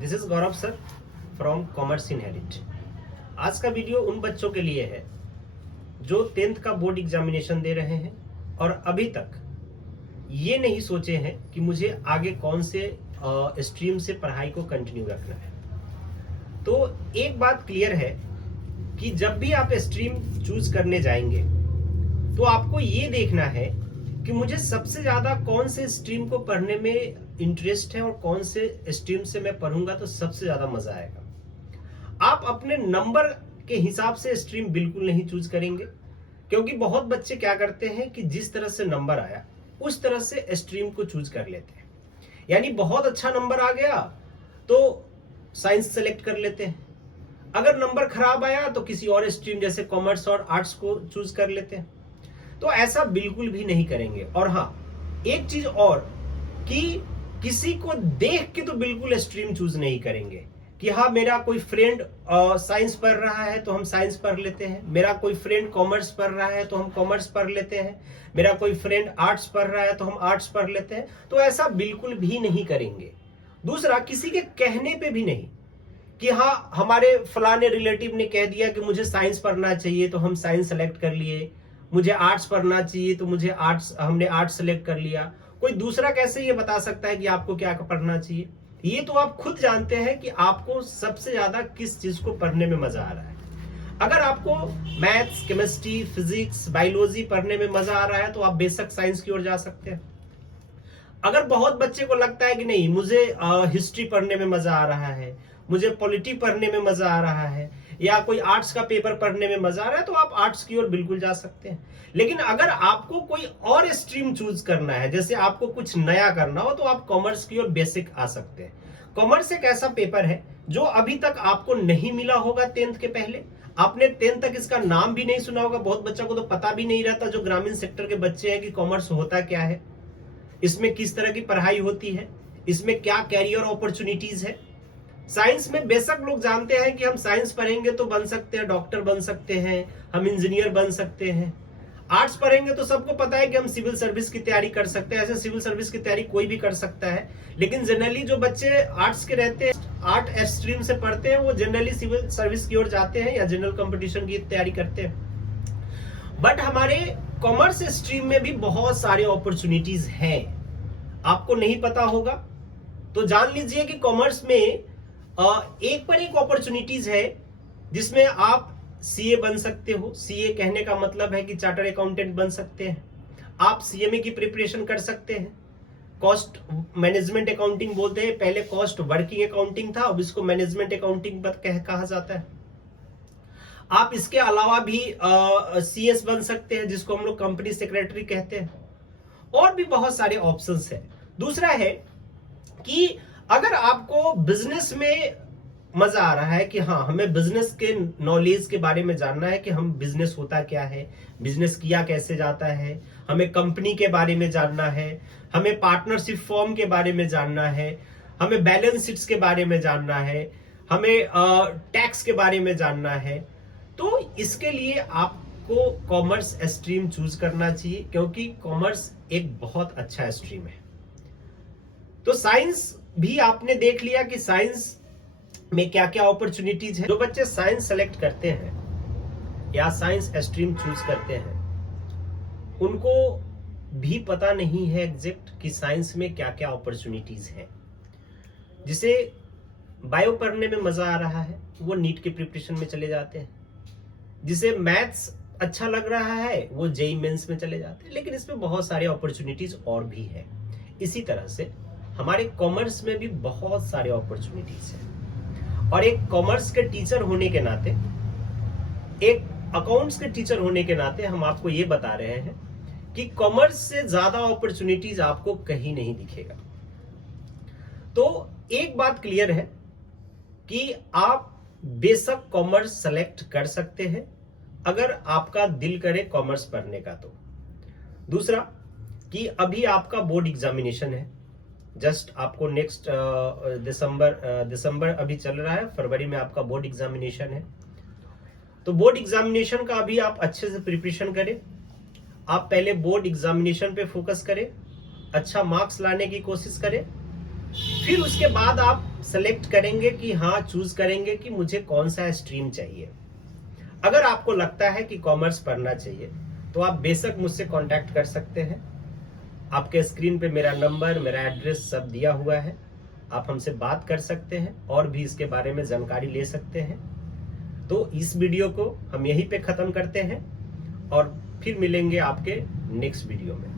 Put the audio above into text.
This is Gaurav sir from commerce inherit. आज का video उन बच्चों के लिए है जो 10th का बोर्ड एग्जामिनेशन दे रहे हैं और अभी तक ये नहीं सोचे हैं कि मुझे आगे कौन से स्ट्रीम से पढ़ाई को कंटिन्यू रखना है। तो एक बात क्लियर है कि जब भी आप स्ट्रीम चूज करने जाएंगे तो आपको ये देखना है कि मुझे सबसे ज्यादा कौन से स्ट्रीम को पढ़ने में इंटरेस्ट है और कौन से स्ट्रीम से मैं पढ़ूंगा तो सबसे ज्यादा मजा आएगा। आप अपने नंबर के हिसाब से स्ट्रीम बिल्कुल नहीं चूज करेंगे, क्योंकि बहुत बच्चे क्या करते हैं कि जिस तरह से नंबर आया उस तरह से स्ट्रीम को चूज कर लेते हैं। यानी बहुत अच्छा नंबर आ गया तो साइंस सेलेक्ट कर लेते हैं, अगर नंबर खराब आया तो किसी और स्ट्रीम जैसे कॉमर्स और आर्ट्स को चूज कर लेते हैं। तो ऐसा बिल्कुल भी नहीं करेंगे। और हाँ, एक चीज और कि किसी को देख के तो बिल्कुल स्ट्रीम चूज नहीं करेंगे कि हाँ मेरा कोई फ्रेंड साइंस पढ़ रहा है तो हम साइंस पढ़ लेते हैं, मेरा कोई फ्रेंड कॉमर्स पढ़ रहा है तो हम कॉमर्स पढ़ लेते हैं, मेरा कोई फ्रेंड आर्ट्स पढ़ रहा है तो हम आर्ट्स पढ़ लेते हैं। तो ऐसा बिल्कुल भी नहीं करेंगे। दूसरा, किसी के कहने पे भी नहीं कि हाँ हमारे फलाने रिलेटिव ने कह दिया कि मुझे साइंस पढ़ना चाहिए तो हम साइंस सेलेक्ट कर लिए, मुझे आर्ट्स पढ़ना चाहिए तो मुझे आर्ट्स, हमने आर्ट्स सेलेक्ट कर लिया। कोई दूसरा कैसे ये बता सकता है कि आपको क्या पढ़ना चाहिए? ये तो आप खुद जानते हैं कि आपको सबसे ज्यादा किस चीज को पढ़ने में मजा आ रहा है। अगर आपको मैथ्स, केमिस्ट्री, फिजिक्स, बायोलॉजी पढ़ने में मजा आ रहा है तो आप बेशक साइंस की ओर जा सकते हैं। अगर बहुत बच्चे को लगता है कि नहीं मुझे हिस्ट्री पढ़ने में मजा आ रहा है, मुझे पॉलिटी पढ़ने में मजा आ रहा है, या कोई आर्ट्स का पेपर पढ़ने में मजा आ रहा है, तो आप आर्ट्स की ओर बिल्कुल जा सकते हैं। लेकिन अगर आपको कोई और स्ट्रीम चूज करना है, जैसे आपको कुछ नया करना हो, तो आप कॉमर्स की ओर बेसिक आ सकते हैं। कॉमर्स एक ऐसा पेपर है जो अभी तक आपको नहीं मिला होगा 10th के पहले। आपने 10th तक इसका नाम भी नहीं सुना होगा। बहुत बच्चों को तो पता भी नहीं रहता, जो ग्रामीण सेक्टर के बच्चे हैं, कि कॉमर्स होता क्या है, इसमें किस तरह की पढ़ाई होती है, इसमें क्या कैरियर अपॉर्चुनिटीज है। साइंस में बेशक लोग जानते हैं कि हम साइंस पढ़ेंगे तो बन सकते हैं, डॉक्टर बन सकते हैं, हम इंजीनियर बन सकते हैं। आर्ट्स पढ़ेंगे तो सबको पता है कि हम सिविल सर्विस की तैयारी कर सकते हैं। ऐसे सिविल सर्विस की तैयारी कोई भी कर सकता है, लेकिन जनरली जो बच्चे आर्ट्स के रहते हैं, आर्ट स्ट्रीम से पढ़ते हैं, वो जनरली सिविल सर्विस की ओर जाते हैं या जनरल कंपटीशन की तैयारी करते हैं। बट हमारे कॉमर्स स्ट्रीम में भी बहुत सारे अपॉर्चुनिटीज हैं, आपको नहीं पता होगा। तो जान लीजिए कि कॉमर्स में एक पर एक अपॉर्चुनिटीज है जिसमें आप सीए बन सकते हो। सीए कहने का मतलब है कि चार्टर अकाउंटेंट बन सकते हैं। आप सीएमए की प्रिपरेशन कर सकते हैं। कॉस्ट मैनेजमेंट अकाउंटिंग बोलते हैं, पहले कॉस्ट वर्किंग अकाउंटिंग था, अब इसको मैनेजमेंट अकाउंटिंग कहा जाता है। आप इसके अलावा भी सीएस बन सकते हैं, जिसको हम लोग कंपनी सेक्रेटरी कहते हैं। और भी बहुत सारे ऑप्शंस हैं। दूसरा है कि अगर आपको बिजनेस में मजा आ रहा है कि हाँ हमें बिजनेस के नॉलेज के बारे में जानना है कि हम बिजनेस होता क्या है, बिजनेस किया कैसे जाता है, हमें कंपनी के बारे में जानना है, हमें पार्टनरशिप फॉर्म के बारे में जानना है, हमें बैलेंस शीट्स के बारे में जानना है, हमें टैक्स के बारे में जानना है, तो इसके लिए आपको कॉमर्स स्ट्रीम चूज करना चाहिए, क्योंकि कॉमर्स एक बहुत अच्छा स्ट्रीम है। तो साइंस भी आपने देख लिया कि साइंस में क्या क्या अपॉर्चुनिटीज है। जो बच्चे साइंस सेलेक्ट करते हैं या साइंस स्ट्रीम चूज करते हैं, उनको भी पता नहीं है एग्जैक्ट कि साइंस में क्या क्या अपॉर्चुनिटीज है। जिसे बायो पढ़ने में मजा आ रहा है वो नीट के प्रिपरेशन में चले जाते हैं, जिसे मैथ्स अच्छा लग रहा है वो जेईई मेंस में चले जाते हैं। लेकिन इसमें बहुत सारे अपॉर्चुनिटीज और भी है। इसी तरह से हमारे कॉमर्स में भी बहुत सारे अपॉर्चुनिटीज हैं। और एक कॉमर्स के टीचर होने के नाते, एक अकाउंट्स के टीचर होने के नाते हम आपको ये बता रहे हैं कि कॉमर्स से ज्यादा अपॉर्चुनिटीज आपको कहीं नहीं दिखेगा। तो एक बात क्लियर है कि आप बेशक कॉमर्स सेलेक्ट कर सकते हैं अगर आपका दिल करे कॉमर्स पढ़ने का। तो दूसरा कि अभी आपका बोर्ड एग्जामिनेशन है, जस्ट आपको नेक्स्ट दिसंबर अभी चल रहा है, फरवरी में आपका बोर्ड एग्जामिनेशन है। तो बोर्ड एग्जामिनेशन का अभी आप अच्छे से प्रिपरेशन करें। आप पहले बोर्ड एग्जामिनेशन पे फोकस करें, अच्छा मार्क्स लाने की कोशिश करें, फिर उसके बाद आप सेलेक्ट करेंगे कि हाँ चूज करेंगे कि मुझे कौन सा स्ट्रीम चाहिए। अगर आपको लगता है कि कॉमर्स पढ़ना चाहिए तो आप बेशक मुझसे कांटेक्ट कर सकते हैं। आपके स्क्रीन पे मेरा नंबर, मेरा एड्रेस सब दिया हुआ है। आप हमसे बात कर सकते हैं और भी इसके बारे में जानकारी ले सकते हैं। तो इस वीडियो को हम यहीं पे खत्म करते हैं और फिर मिलेंगे आपके नेक्स्ट वीडियो में।